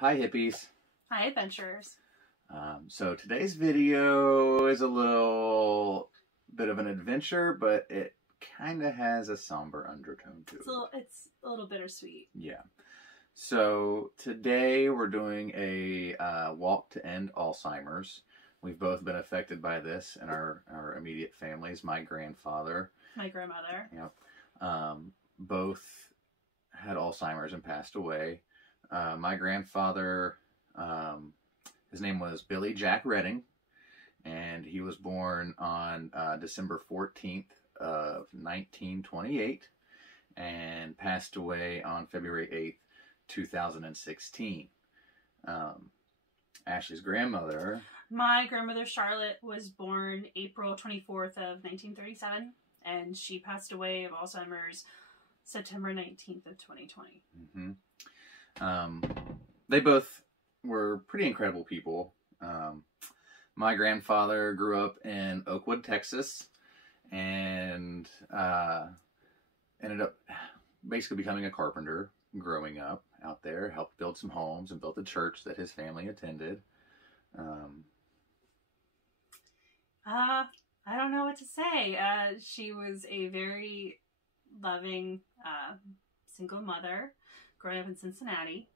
Hi hippies. Hi adventurers. So today's video is a little bit of an adventure, but it kind of has a somber undertone to it. It's a little bittersweet. Yeah. So today we're doing a Walk to End Alzheimer's. We've both been affected by this in our immediate families. My grandfather. My grandmother. Yep. Both had Alzheimer's and passed away. My grandfather, his name was Billy Jack Redding, and he was born on December 14th of 1928 and passed away on February 8th, 2016. Ashley's grandmother. My grandmother Charlotte was born April 24th of 1937, and she passed away of Alzheimer's September 19th of 2020. Mm-hmm. They both were pretty incredible people. My grandfather grew up in Oakwood, Texas, and ended up basically becoming a carpenter growing up out there, helped build some homes and built a church that his family attended. I don't know what to say. She was a very loving single mother growing up in Cincinnati.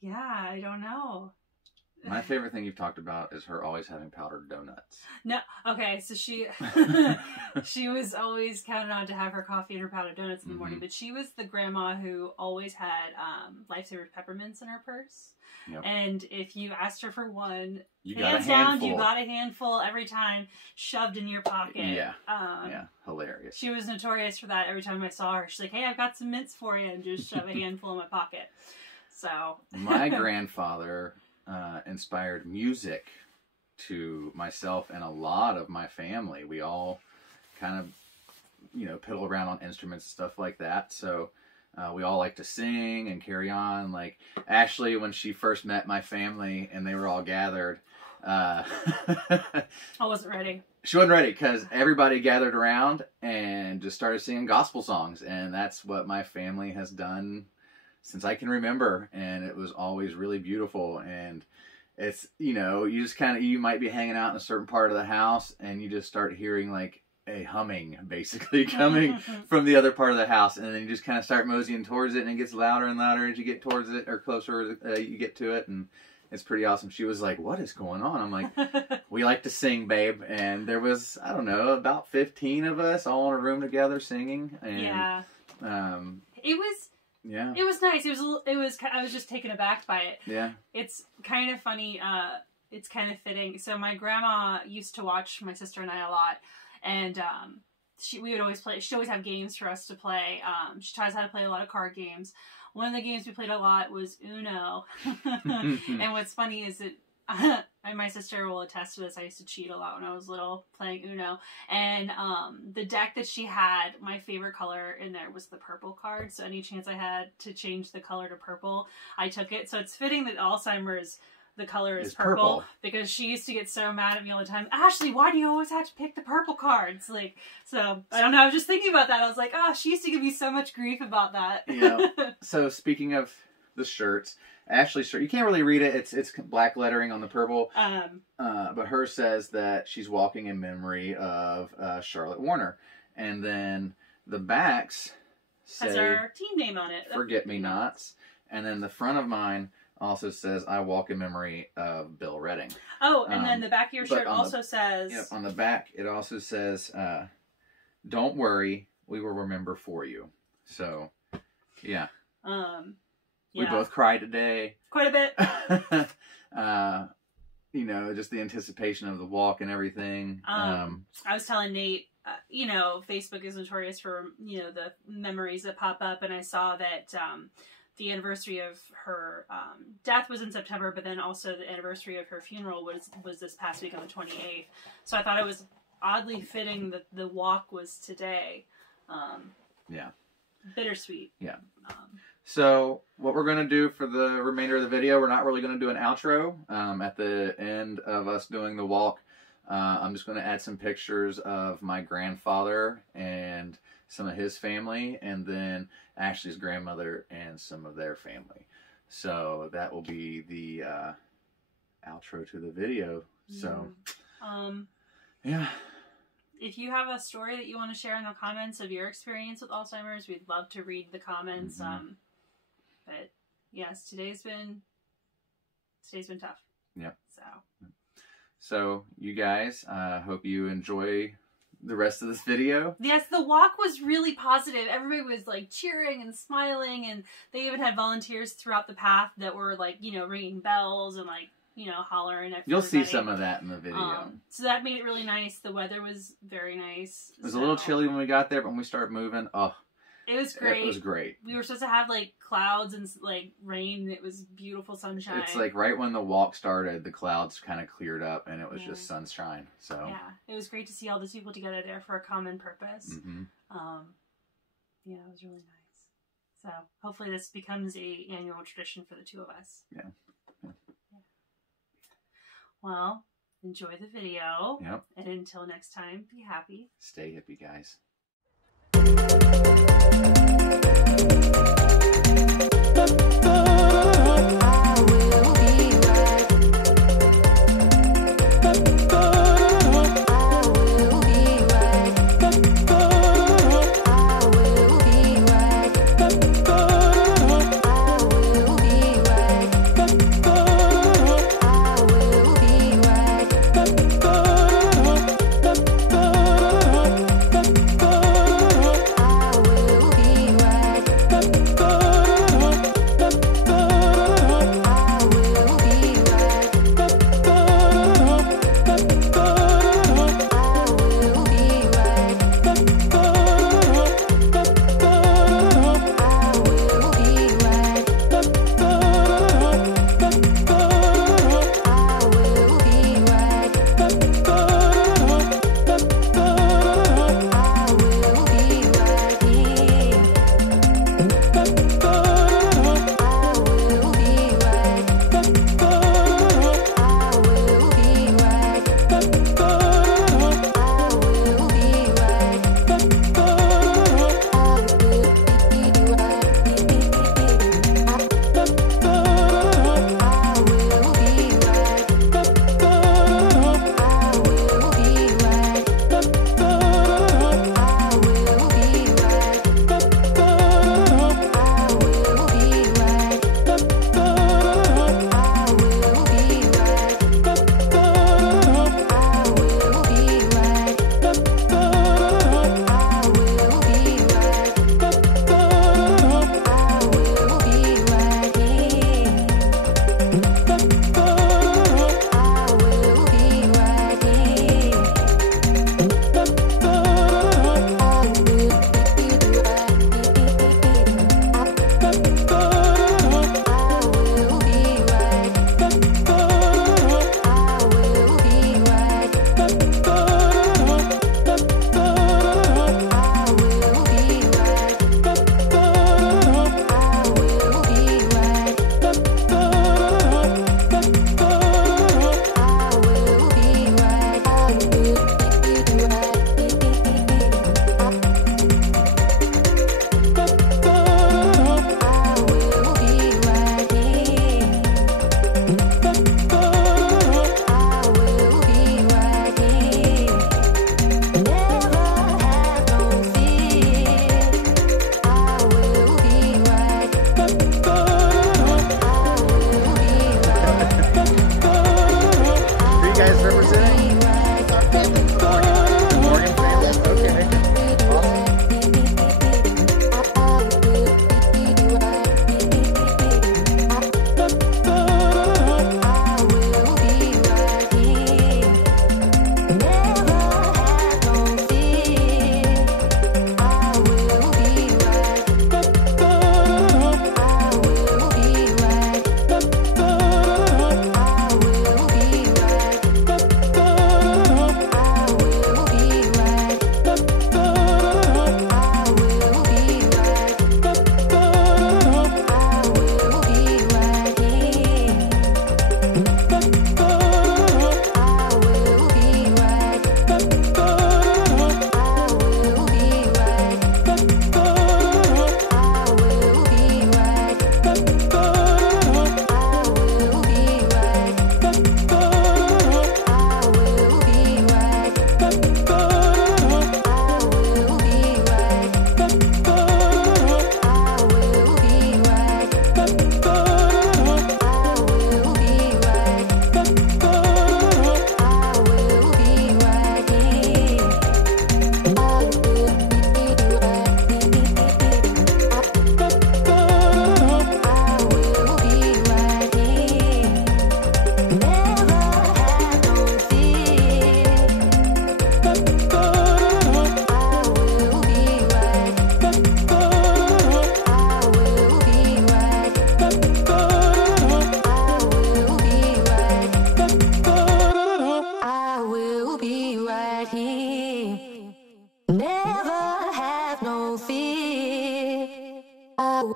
Yeah, I don't know. My favorite thing you've talked about is her always having powdered donuts. No, okay, so she was always counted on to have her coffee and her powdered donuts in the morning, but she was the grandma who always had Lifesaver peppermints in her purse. Yep. And if you asked her for one, hands down, you got a handful every time shoved in your pocket. Yeah, yeah, hilarious. She was notorious for that. Every time I saw her, she's like, "Hey, I've got some mints for you," and just shove a handful in my pocket. So my grandfather inspired music to myself and a lot of my family. We all kind of, piddle around on instruments and stuff like that. So we all like to sing and carry on. Like Ashley, when she first met my family and they were all gathered, I wasn't ready. She wasn't ready because everybody gathered around and just started singing gospel songs. And that's what my family has done since I can remember. And it was always really beautiful. And it's, you just you might be hanging out in a certain part of the house and you just start hearing like a humming basically coming from the other part of the house, and then you just kind of start moseying towards it, and it gets louder and louder as you get towards it, or closer you get to it, and it's pretty awesome. She was like, "What is going on?" I'm like, "We like to sing, babe." And there was, I don't know, about 15 of us all in a room together singing, and yeah, it was. Yeah, it was nice. It was. I was just taken aback by it. Yeah, it's kind of funny. It's kind of fitting. So my grandma used to watch my sister and I a lot. And we would always play. She'd always have games for us to play. She taught us how to play a lot of card games. One of the games we played a lot was Uno. And what's funny is that and my sister will attest to this. I used to cheat a lot when I was little playing Uno. And the deck that she had, my favorite color in there was the purple card. So any chance I had to change the color to purple, I took it. So it's fitting that Alzheimer's, the color is purple, because she used to get so mad at me all the time. "Ashley, why do you always have to pick the purple cards?" Like, so I don't know. I was just thinking about that. I was like, "Oh, she used to give me so much grief about that." Yeah. So speaking of the shirts, Ashley's shirt, you can't really read it. It's black lettering on the purple. But hers says that she's walking in memory of Charlotte Warner, and then the backs say has our team name on it. Forget Me Nots, and then the front of mine also says, "I walk in memory of Bill Redding." Oh, and then the back of your shirt also says... Yeah, on the back, it also says, "Don't worry, we will remember for you." So, yeah. We both cried today. Quite a bit. Just the anticipation of the walk and everything. I was telling Nate, Facebook is notorious for, the memories that pop up, and I saw that... the anniversary of her death was in September, but then also the anniversary of her funeral was this past week on the 28th. So I thought it was oddly fitting that the walk was today. Yeah. Bittersweet. Yeah. So what we're going to do for the remainder of the video, we're not really going to do an outro. At the end of us doing the walk, I'm just going to add some pictures of my grandfather and some of his family, and then Ashley's grandmother and some of their family. So that will be the outro to the video. So, yeah. If you have a story that you want to share in the comments of your experience with Alzheimer's, we'd love to read the comments. But yes, today's been tough. Yeah. So you guys, hope you enjoy the rest of this video. Yes, the walk was really positive. Everybody was like cheering and smiling, and they even had volunteers throughout the path that were like, you know, ringing bells and like, you know, hollering at You'll everybody. see some of that in the video. So that made it really nice. The weather was very nice. It was a little chilly when we got there, but when we started moving, it was great. It was great. We were supposed to have like clouds and like rain. It was beautiful sunshine. It's like right when the walk started, the clouds kind of cleared up and it was just sunshine. So yeah, it was great to see all those people together there for a common purpose. Yeah, it was really nice. So hopefully this becomes a annual tradition for the two of us. Yeah. Well, enjoy the video. Yep. And until next time, be happy. Stay hippie, guys. I will be right.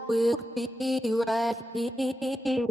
we'll be right here.